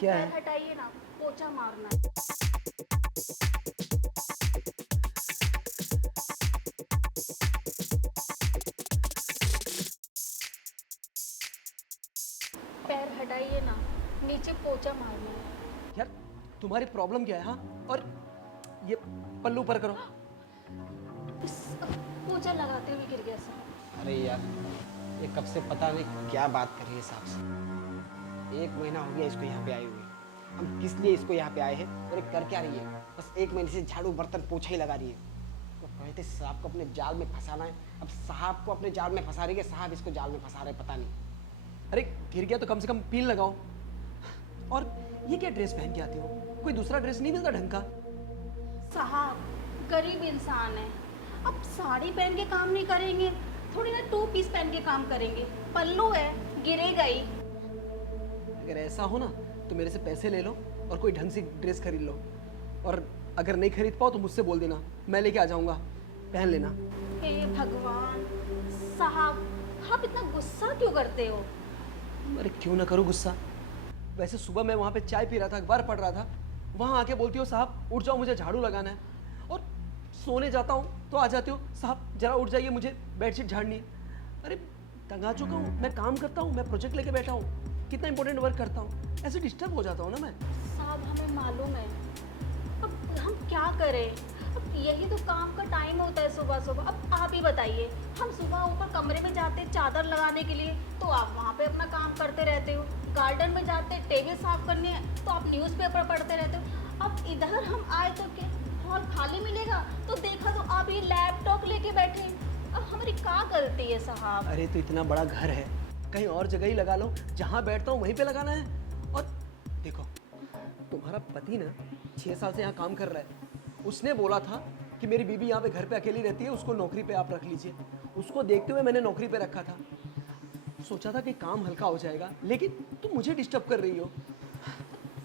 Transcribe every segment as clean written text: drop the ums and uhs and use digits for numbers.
क्या पैर है? हटाइए ना, पोछा मारना है। पैर हटाइए ना, नीचे पोछा मारना है। यार तुम्हारी प्रॉब्लम क्या है? हाँ, और ये पल्लू पर करो। इस पोछा लगाते हुए गिर गया सर। अरे यार, ये कब से पता नहीं क्या बात कर रही है साहब से। 1 महीना हो गया इसको यहाँ पे आए हुए। हम किस लिए इसको यहाँ पे आए हैं और ये कर क्या रही है? बस 1 महीने से झाड़ू बर्तन पोछा ही लगा रही है। तो कहे थे साहब को अपने जाल में फंसाना है, अब साहब को अपने जाल में फंसा रही है, साहब इसको जाल में फंसा रहे पता नहीं। अरे गिर गया तो कम से कम पील लगाओ। और ये क्या ड्रेस पहन के आती हो? कोई दूसरा ड्रेस नहीं मिलता ढंग का? साहब गरीब इंसान है, अब साड़ी पहन के काम नहीं करेंगे, थोड़ी ना 2 पीस पहन के काम करेंगे। पल्लू है, गिरेगा ही। अगर ऐसा हो ना तो मेरे से पैसे ले लो और कोई ढंग से ड्रेस खरीद लो। और अगर नहीं खरीद पाओ तो मुझसे बोल देना, मैं लेके आ जाऊंगा, पहन लेना। हे भगवान, साहब आप इतना गुस्सा क्यों करते हो? अरे क्यों ना करूँ गुस्सा? वैसे सुबह मैं वहाँ पे चाय पी रहा था, अखबार पढ़ रहा था, वहाँ आके बोलती हो साहब उठ जाओ मुझे झाड़ू लगाना है। और सोने जाता हूँ तो आ जाती हो साहब जरा उठ जाइए मुझे बेडशीट झाड़नी है। अरे तंगा चुका हूँ, मैं काम करता हूँ, मैं प्रोजेक्ट लेके बैठा हूँ, कितना इंपॉर्टेंट वर्क करता हूँ, ऐसे डिस्टर्ब हो जाता हूँ ना मैं। साहब हमें मालूम है, अब हम क्या करें? अब यही तो काम का टाइम होता है सुबह सुबह। अब आप ही बताइए, हम सुबह ऊपर कमरे में जाते चादर लगाने के लिए तो आप वहाँ पे अपना काम करते रहते हो, गार्डन में जाते टेबल साफ करने हैं तो आप न्यूज़पेपर पढ़ते रहते हो। अब इधर हम आए तो क्या हॉल खाली मिलेगा? तो देखा तो आप ये लैपटॉप लेके बैठे हैं। अब हमारी क्या गलती है साहब? अरे तो इतना बड़ा घर है, कहीं और जगह ही लगा लो, जहाँ बैठता हूँ वहीं पे लगाना है। और देखो तुम्हारा पति ना 6 साल से यहाँ काम कर रहा है, उसने बोला था कि मेरी बीबी यहाँ पे घर पे अकेली रहती है, उसको नौकरी पे आप रख लीजिए। उसको देखते हुए मैंने नौकरी पे रखा था, सोचा था कि काम हल्का हो जाएगा, लेकिन तुम मुझे डिस्टर्ब कर रही हो।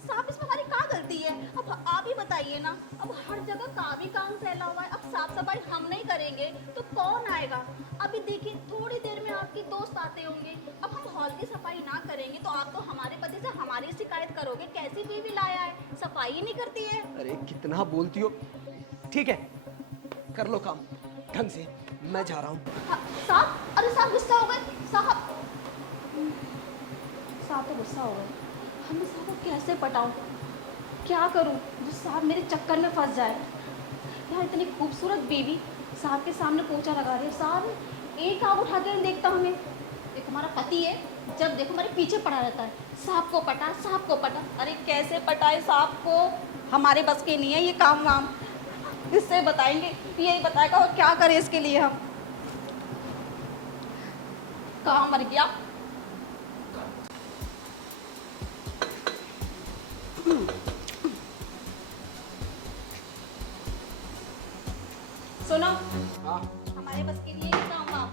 साहब इसमें हमारी क्या गलती है? अब आप ही बताइए ना, अब हर जगह का भी काम फैला हुआ है, अब साफ सफाई हम नहीं करेंगे तो कौन आएगा? अभी देखिए थोड़ी देर में आपके दोस्त आते होंगे, अब हम हॉल की सफाई ना करेंगे तो आप तो हमारे पति से हमारी शिकायत करोगे, कैसी बीवी लाया है, सफाई ही नहीं करती है। अरे कितना बोलती हो। ठीक है कर लो काम ढंग से, मैं जा रहा हूँ। हाँ, साहब अरे साहब गुस्सा हो गए साहब। साहब तो गुस्सा हो गए, हमें साहब को कैसे पटाऊं, क्या करूं जो साहब मेरे चक्कर में फंस जाए? यार इतनी खूबसूरत बीवी साहब के सामने पोछा लगा रही है, साहब एक आँख उठा के नहीं देखता हमें। एक हमारा पति है, जब देखो हमारे पीछे पड़ा रहता है, साहब को पटा साहब को पटा। अरे कैसे पटाए साहब को, हमारे बस के नहीं है ये काम वाम, इससे बताएंगे, यही बताएगा और क्या करें इसके लिए हम। कहाँ मर गया? सुनो, हाँ, हमारे बस के लिए नहीं काम वाम,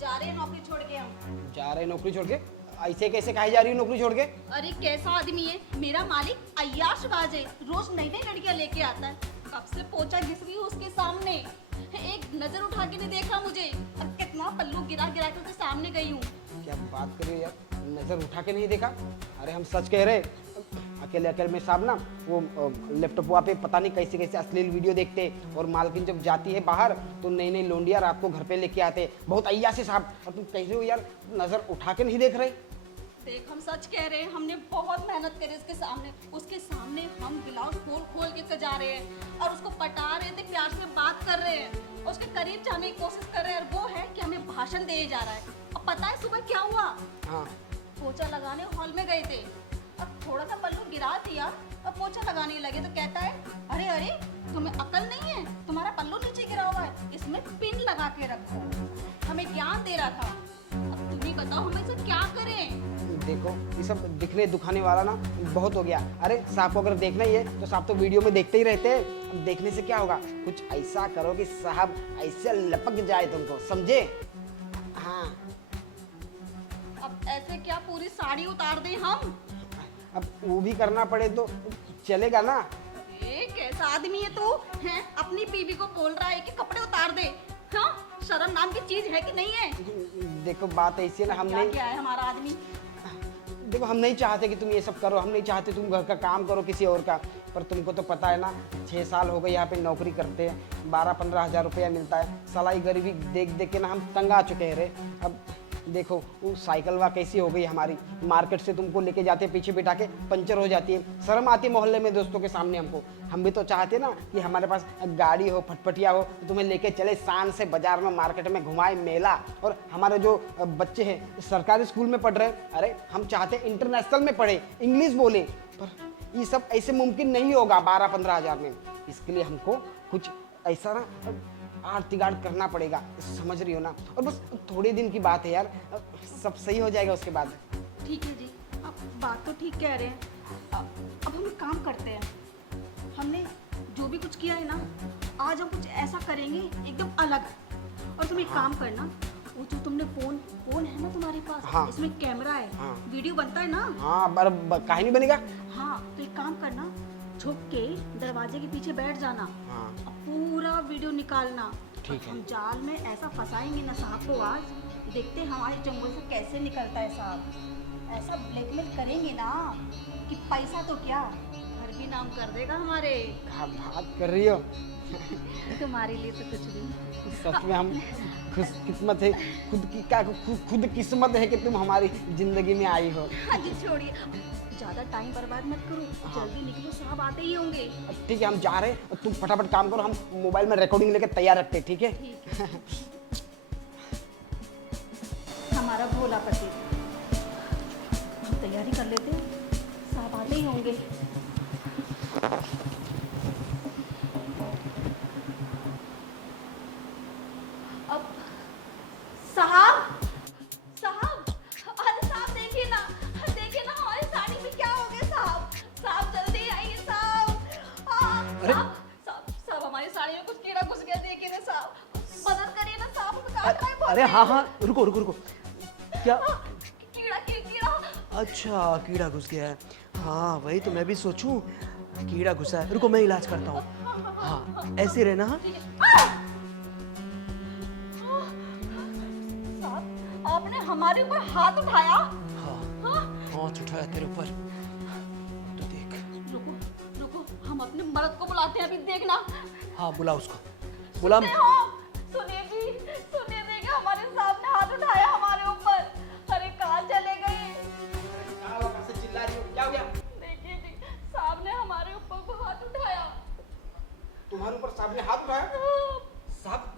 जा रहे हैं नौकरी छोड़ के हम। जा रहे नौकरी छोड़ के? ऐसे कैसे कही जा रही है नौकरी छोड़ के? अरे कैसा आदमी है मेरा मालिक, अय्याशबाज है, रोज नई नई लड़कियां लेके आता है। कब से पोछा घिस रही हूँ उसके सामने, एक नजर उठा के नहीं देखा मुझे, अब कितना पल्लू गिरा गिरा के उसके सामने गई हूँ। क्या बात कर रही हो यार, नजर उठा के नहीं देखा? अरे हम सच कह रहे, अकेले अकेले में साहब ना वो लैपटॉप पे पता नहीं कैसे कैसे अश्लील वीडियो देखते, और मालकिन जब जाती है बाहर तो नई नई लोंडिया रात को घर पे लेके आते, बहुत अय्याशी साहब। और तुम कैसे हो यार, नजर उठा के नहीं देख रहे? देख हम सच कह रहे हैं, हमने बहुत मेहनत करी उसके सामने हम गिलास खोल खोल के सजा रहे हैं और उसको पटा रहे थे, प्यार से बात कर रहे हैं, उसके करीब जाने की कोशिश कर रहे हैं, और वो है कि हमें भाषण दे जा रहा है। अब पता है सुबह क्या हुआ? हाँ, पोछा लगाने हॉल में गए थे, अब थोड़ा सा पल्लू गिरा दिया और पोछा लगाने लगे तो कहता है अरे अरे तुम्हें अकल नहीं है, तुम्हारा पल्लू नीचे गिरा हुआ है, इसमें पिन लगा के रखो। हमें ज्ञान दे रहा था। अब तुम ही बताओ हमें इसे क्या करें? देखो ये सब दिखने दुखाने वाला ना बहुत हो गया। अरे साहब को अगर देखना ही है तो साहब तो वीडियो में देखते ही रहते हैं, अब देखने से क्या होगा? कुछ ऐसा करो कि साहब ऐसे लपक जाए तुमको, समझे? हाँ, अब ऐसे क्या पूरी साड़ी उतार दें हम? अब वो भी करना पड़े तो चलेगा ना? ए, कैसा आदमी है तू? हैं अपनी बीवी को बोल रहा है कि कपड़े उतार दे? हाँ, शर्म नाम की चीज है कि नहीं है? देखो बात ऐसी है ना, हम क्या नहीं क्या है हमारा आदमी? देखो हम नहीं चाहते कि तुम ये सब करो, हम नहीं चाहते तुम घर का काम करो किसी और का, पर तुमको तो पता है ना 6 साल हो गए यहाँ पे नौकरी करते हैं, 12-15 हज़ार रुपया मिलता है। सलाई गरीबी देख देख के ना हम तंग आ चुके हैं रे। अब देखो वो साइकिल वा कैसी हो गई हमारी, मार्केट से तुमको लेके जाते पीछे बिठा के पंचर हो जाती है, शर्म आती है मोहल्ले में दोस्तों के सामने हमको। हम भी तो चाहते ना कि हमारे पास गाड़ी हो, फटफटिया हो, तो तुम्हें लेके चले शान से बाजार में मार्केट में घुमाए मेला। और हमारे जो बच्चे हैं सरकारी स्कूल में पढ़ रहे हैं, अरे हम चाहते इंटरनेशनल में पढ़े, इंग्लिश बोले, पर ये सब ऐसे मुमकिन नहीं होगा 12-15 हज़ार में। इसके लिए हमको कुछ ऐसा ना आर्तिगाड़ करना पड़ेगा, समझ रही हो ना। और बस थोड़े दिन की बात है यार, सब सही हो जाएगा उसके बाद। ठीक है जी, आप बात तो ठीक कह रहे हैं। अब हम एक काम करते हैं, हमने जो भी कुछ किया है ना, आज हम कुछ ऐसा करेंगे एकदम अलग। और तुम एक काम करना, वो जो तुमने फोन है ना तुम्हारे पास, हाँ। इसमें कैमरा है, हाँ। वीडियो बनता है ना। हाँ काहे नहीं बनेगा। हाँ, तो एक काम करना, छुप के दरवाजे के पीछे बैठ जाना, हाँ अब पूरा वीडियो निकालना। ठीक है। हम जाल में ऐसा फंसाएंगे ना सांप को, आज देखते हैं हमारे जंगल से कैसे निकलता है सांप। ऐसा ब्लैकमेल करेंगे ना कि पैसा तो क्या, घर भी नाम कर देगा हमारे। क्या बात कर रही हो। तुम्हारे लिए तो कुछ भी। सच में हम खुशकिस्मत है, खुद किस्मत है कि तुम हमारी जिंदगी में आई हो। हाँ जी, छोड़िए, ज्यादा टाइम बर्बाद मत करो, जल्दी निकलो, साहब आते ही होंगे। ठीक है हम जा रहे हैं, तुम फटाफट काम करो, हम मोबाइल में रिकॉर्डिंग लेके तैयार रखते हैं, ठीक है। ठीक है। हमारा भोला पति, हम तैयारी कर लेते हैं, साहब आते ही होंगे। अब साहब, साहब, अरे साहब देखिए ना हमारी साड़ी में क्या हो गया साहब। साहब जल्दी आइए साहब। अरे? साहब हमारी साड़ी में कुछ कीड़ा घुस गया, देखिए ना साहब, मदद करिए ना साहब, उसको काट रहा है बहुत। अरे हाँ, रुको। क्या? कीड़ा। अच्छा, कीड़ा घुस गया है। हाँ वही तो मैं भी सोचूं, कीड़ा घुसा है। रुको मैं इलाज करता हूँ। हाँ ऐसे रहना। हाँ साहब आपने हमारे ऊपर हाथ उठाया। हाँ हाथ उठाया तेरे ऊपर, तो देख। रुको, हम अपने मर्द को बुलाते हैं, अभी देखना। हाँ बुला उसको, बुला। सुनिए जी, सुनिए, देखिए हमारे साहब ने हाथ उठाया हमारे ऊपर। अरे कहाँ चले गए? चिल्ला रही हो, क्या हो गया? देखिए जी, साहब ने हमारे ऊपर को हाथ उठाया। तुम्हारे ऊपर साहब ने हाथ उठाया? साहब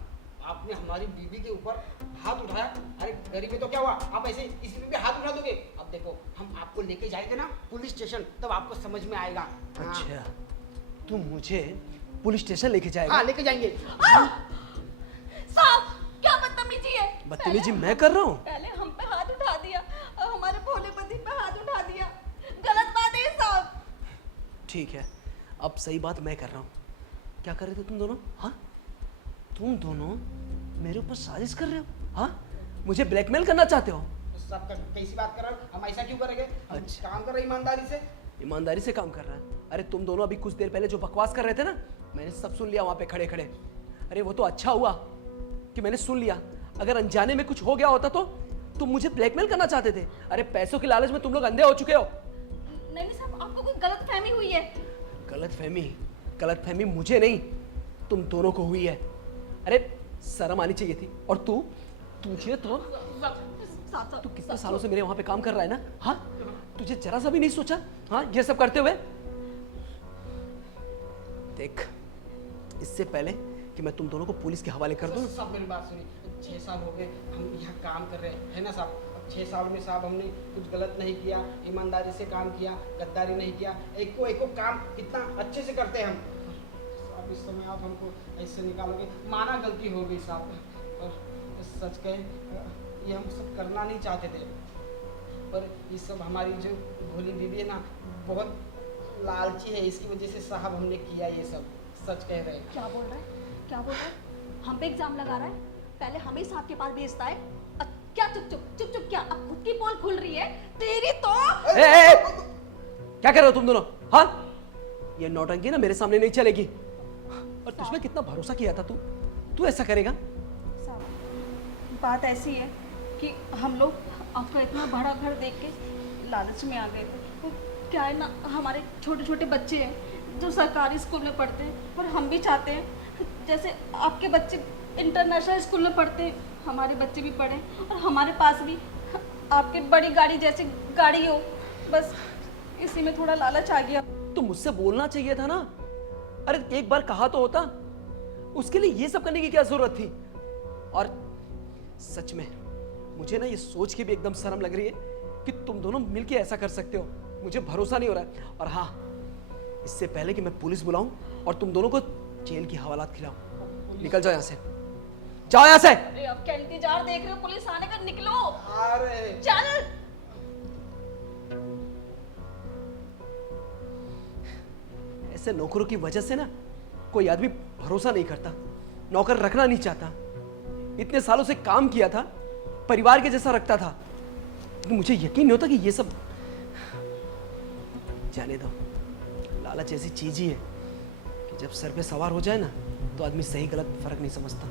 आपने हमारी बीबी के ऊपर हाथ उठाया? अरे गरीबी तो क्या हुआ, आप ऐसे इसी पे हाथ उठा दोगे? अब देखो हम आपको लेके जाएंगे ना पुलिस स्टेशन, तब आपको समझ में आएगा। हाँ। अच्छा तुम मुझे पुलिस स्टेशन लेके जाएगा? हाँ लेके जाएंगे। साहब क्या बदतमीजी है। बदतमीजी मैं कर रहा हूँ? पहले हम पे हाथ उठा दिया और हमारे भोले पति पे हाथ उठा दिया, गलत बात है साहब। ठीक है, अब सही बात मैं कर रहा हूँ। क्या कर रहे थे तुम दोनों? हाँ तुम दोनों मेरे ऊपर साजिश कर रहे हो? हाँ मुझे ब्लैकमेल करना चाहते हो? सब कैसी बात कर रहे हो, हम ऐसा क्यों करेंगे? हम अच्छा। काम कर रहे हैं ईमानदारी से। ईमानदारी से काम कर रहा है? अरे तुम दोनों अभी कुछ देर पहले जो बकवास कर रहे थे ना, मैंने सब सुन लिया वहाँ पे खड़े खड़े। अरे वो तो अच्छा हुआ कि मैंने सुन लिया, अगर अनजाने में कुछ हो गया होता तो तुम मुझे ब्लैकमेल करना चाहते थे। अरे पैसों के लालच में तुम लोग अंधे हो चुके हो। नहीं साहब, आपको कोई गलतफहमी हुई है। गलतफहमी मुझे नहीं, तुम दोनों को हुई है। अरे शर्म आनी चाहिए थी। और तुझे तो तू कितने सालों से मेरे वहां पे काम कर रहा है ना? हाँ तुझे जरा सा भी नहीं सोचा हाँ ये सब करते हुए? देख इससे पहले कि मैं तुम दोनों को पुलिस के हवाले कर दूं। साहब मेरी बात सुनिए, 6 साल हो गए हम यहाँ काम कर रहे हैं, है ना साहब? अब 6 साल में साहब हमने कुछ गलत नहीं किया, ईमानदारी से काम किया, गद्दारी नहीं किया, एको काम कितना अच्छे से करते हैं हम। अब इस समय आप हमको ऐसे निकालोगे, माना गलती हो गई साहब। और सच कहे ये हम सब करना नहीं चाहते थे, पर ये सब हमारी जो भोली बीबी है ना बहुत लालची है, इसकी वजह से साहब हमने किया ये सब। सच कह रहे हैं। क्या बोल रहा है? हम पे इल्जाम लगा रहा है? पहले हमें साहब के पास भेजता है। क्या चुप क्या? अब खुद की पोल खुल रही है तेरी तो। क्या कर रहे हो तुम दोनों? हाँ ये नौटंकी ना मेरे सामने नहीं चलेगी। और तुझमें कितना भरोसा किया था, तू ऐसा करेगा? साहब बात ऐसी है कि हम लोग आपका इतना बड़ा घर देख के लालच में आ गए थे। वो क्या है ना, हमारे छोटे छोटे बच्चे हैं जो सरकारी स्कूल में पढ़ते हैं, और हम भी चाहते हैं जैसे आपके बच्चे इंटरनेशनल स्कूल में पढ़ते हैं, हमारे बच्चे भी पढ़ें और हमारे पास भी आपके बड़ी गाड़ी जैसी गाड़ी हो। बस इसी में थोड़ा लालच आ गया। तो मुझसे बोलना चाहिए था ना। अरे एक बार कहा तो होता। उसके लिए ये सब करने की क्या जरूरत थी? और सच में मुझे ना ये सोच के भी एकदम शर्म लग रही है कि तुम दोनों मिलके ऐसा कर सकते हो। मुझे भरोसा नहीं हो रहा है। और हाँ, इससे पहले कि मैं पुलिस बुलाऊं और तुम दोनों को जेल की हवालात खिलाऊं, निकल जाओ यहां से, जाओ यहां से। अरे अब क्या इंतजार देख रहे हो, पुलिस आने का, निकलो। अरे चल। ऐसे नौकरों की वजह से ना कोई आदमी भरोसा नहीं करता, नौकर रखना नहीं चाहता। इतने सालों से काम किया था, परिवार के जैसा रखता था, लेकिन मुझे यकीन नहीं होता कि ये सब। जाने दो, लालच ऐसी चीज ही है कि जब सर पे सवार हो जाए ना तो आदमी सही गलत फर्क नहीं समझता।